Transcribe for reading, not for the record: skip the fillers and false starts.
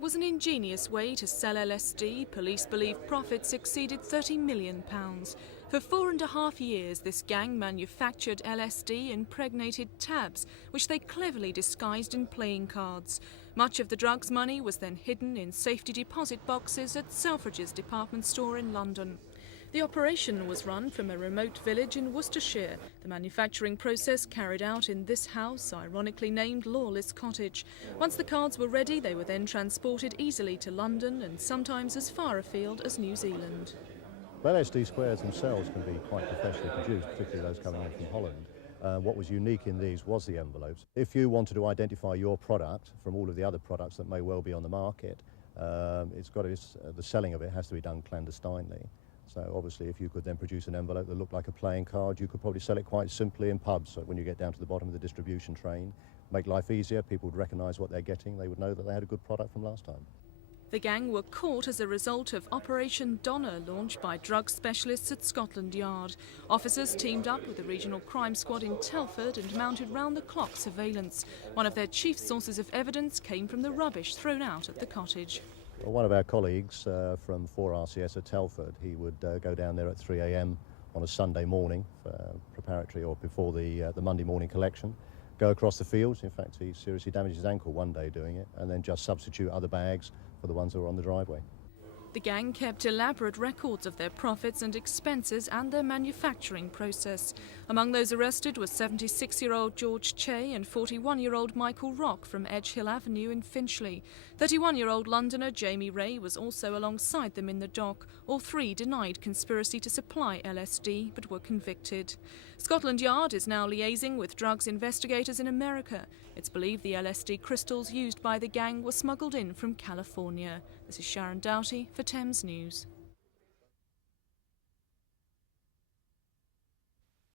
It was an ingenious way to sell LSD. Police believe profits exceeded £30 million. For 4.5 years, this gang manufactured LSD impregnated tabs, which they cleverly disguised in playing cards. Much of the drugs money was then hidden in safety deposit boxes at Selfridges department store in London. The operation was run from a remote village in Worcestershire, the manufacturing process carried out in this house, ironically named Lawless Cottage. Once the cards were ready, they were then transported easily to London and sometimes as far afield as New Zealand. LSD squares themselves can be quite professionally produced, particularly those coming in from Holland. What was unique in these was the envelopes. If you wanted to identify your product from all of the other products that may well be on the market, the selling of it has to be done clandestinely. So obviously if you could then produce an envelope that looked like a playing card, you could probably sell it quite simply in pubs. So when you get down to the bottom of the distribution train, make life easier, people would recognise what they're getting, they would know that they had a good product from last time. The gang were caught as a result of Operation Donner, launched by drug specialists at Scotland Yard. Officers teamed up with the regional crime squad in Telford and mounted round-the-clock surveillance. One of their chief sources of evidence came from the rubbish thrown out at the cottage. Well, one of our colleagues from 4RCS at Telford, he would go down there at 3 a.m. on a Sunday morning, preparatory or before the Monday morning collection, go across the fields. In fact, he seriously damaged his ankle one day doing it, and then just substitute other bags for the ones that were on the driveway. The gang kept elaborate records of their profits and expenses and their manufacturing process. Among those arrested was 76-year-old George Che and 41-year-old Michael Rock from Edge Hill Avenue in Finchley. 31-year-old Londoner Jamie Ray was also alongside them in the dock. All three denied conspiracy to supply LSD but were convicted. Scotland Yard is now liaising with drugs investigators in America. It's believed the LSD crystals used by the gang were smuggled in from California. This is Sharon Doughty for Thames News.